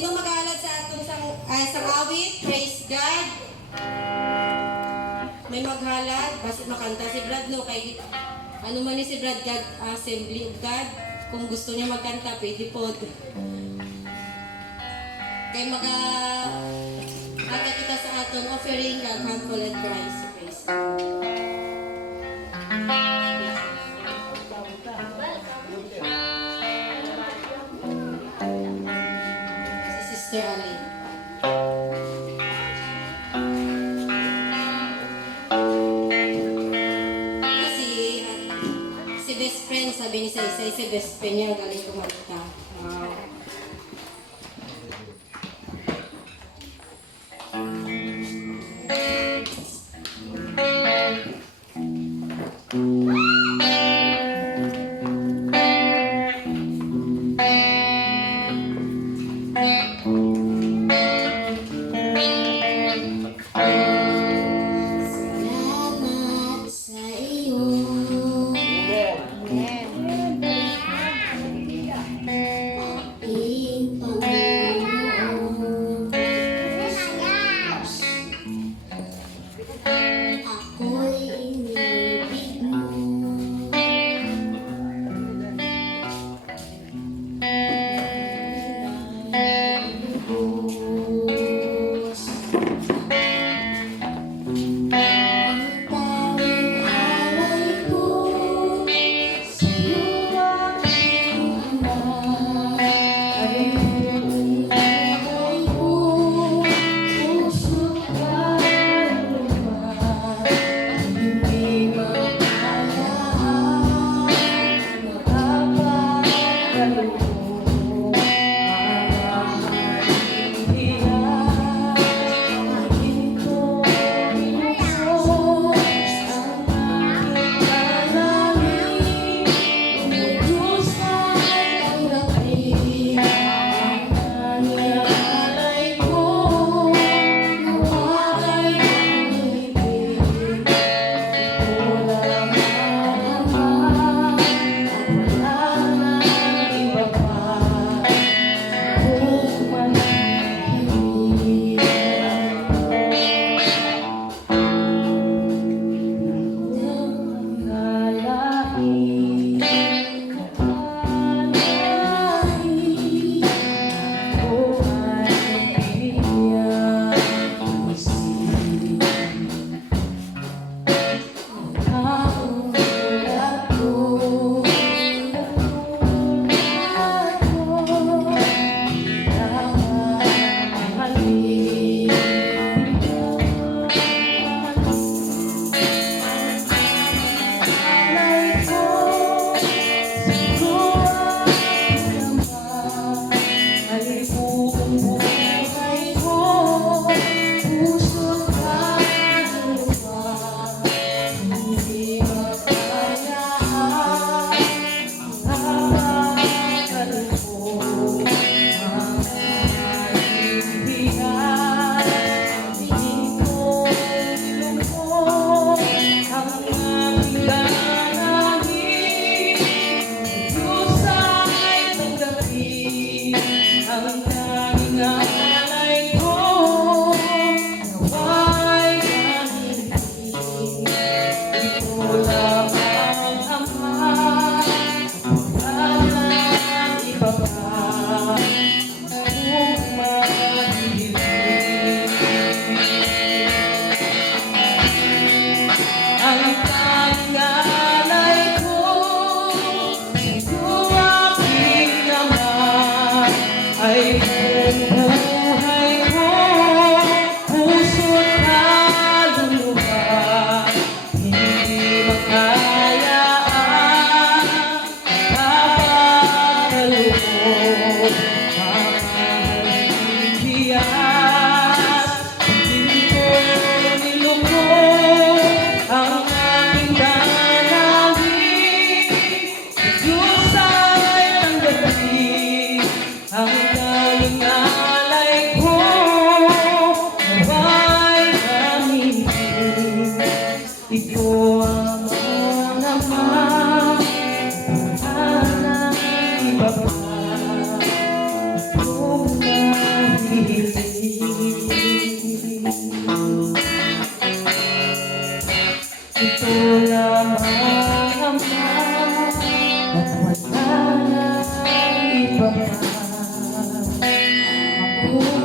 Sino mag-aalad sa atong sang awit? Praise God. May maghalad, basit makanta si Brad, no? Kay ano man ni si Brad, God, Assembly of God. Kung gusto niya magkanta, pwede po. Kay aga kita sa aton offering God, thankful and praise. Praise si Sister Aline. Si best friend, sabi ni Saysay, si best friend niya, galing kumanta. ito lamang Ama, at wala na iba pa. Ako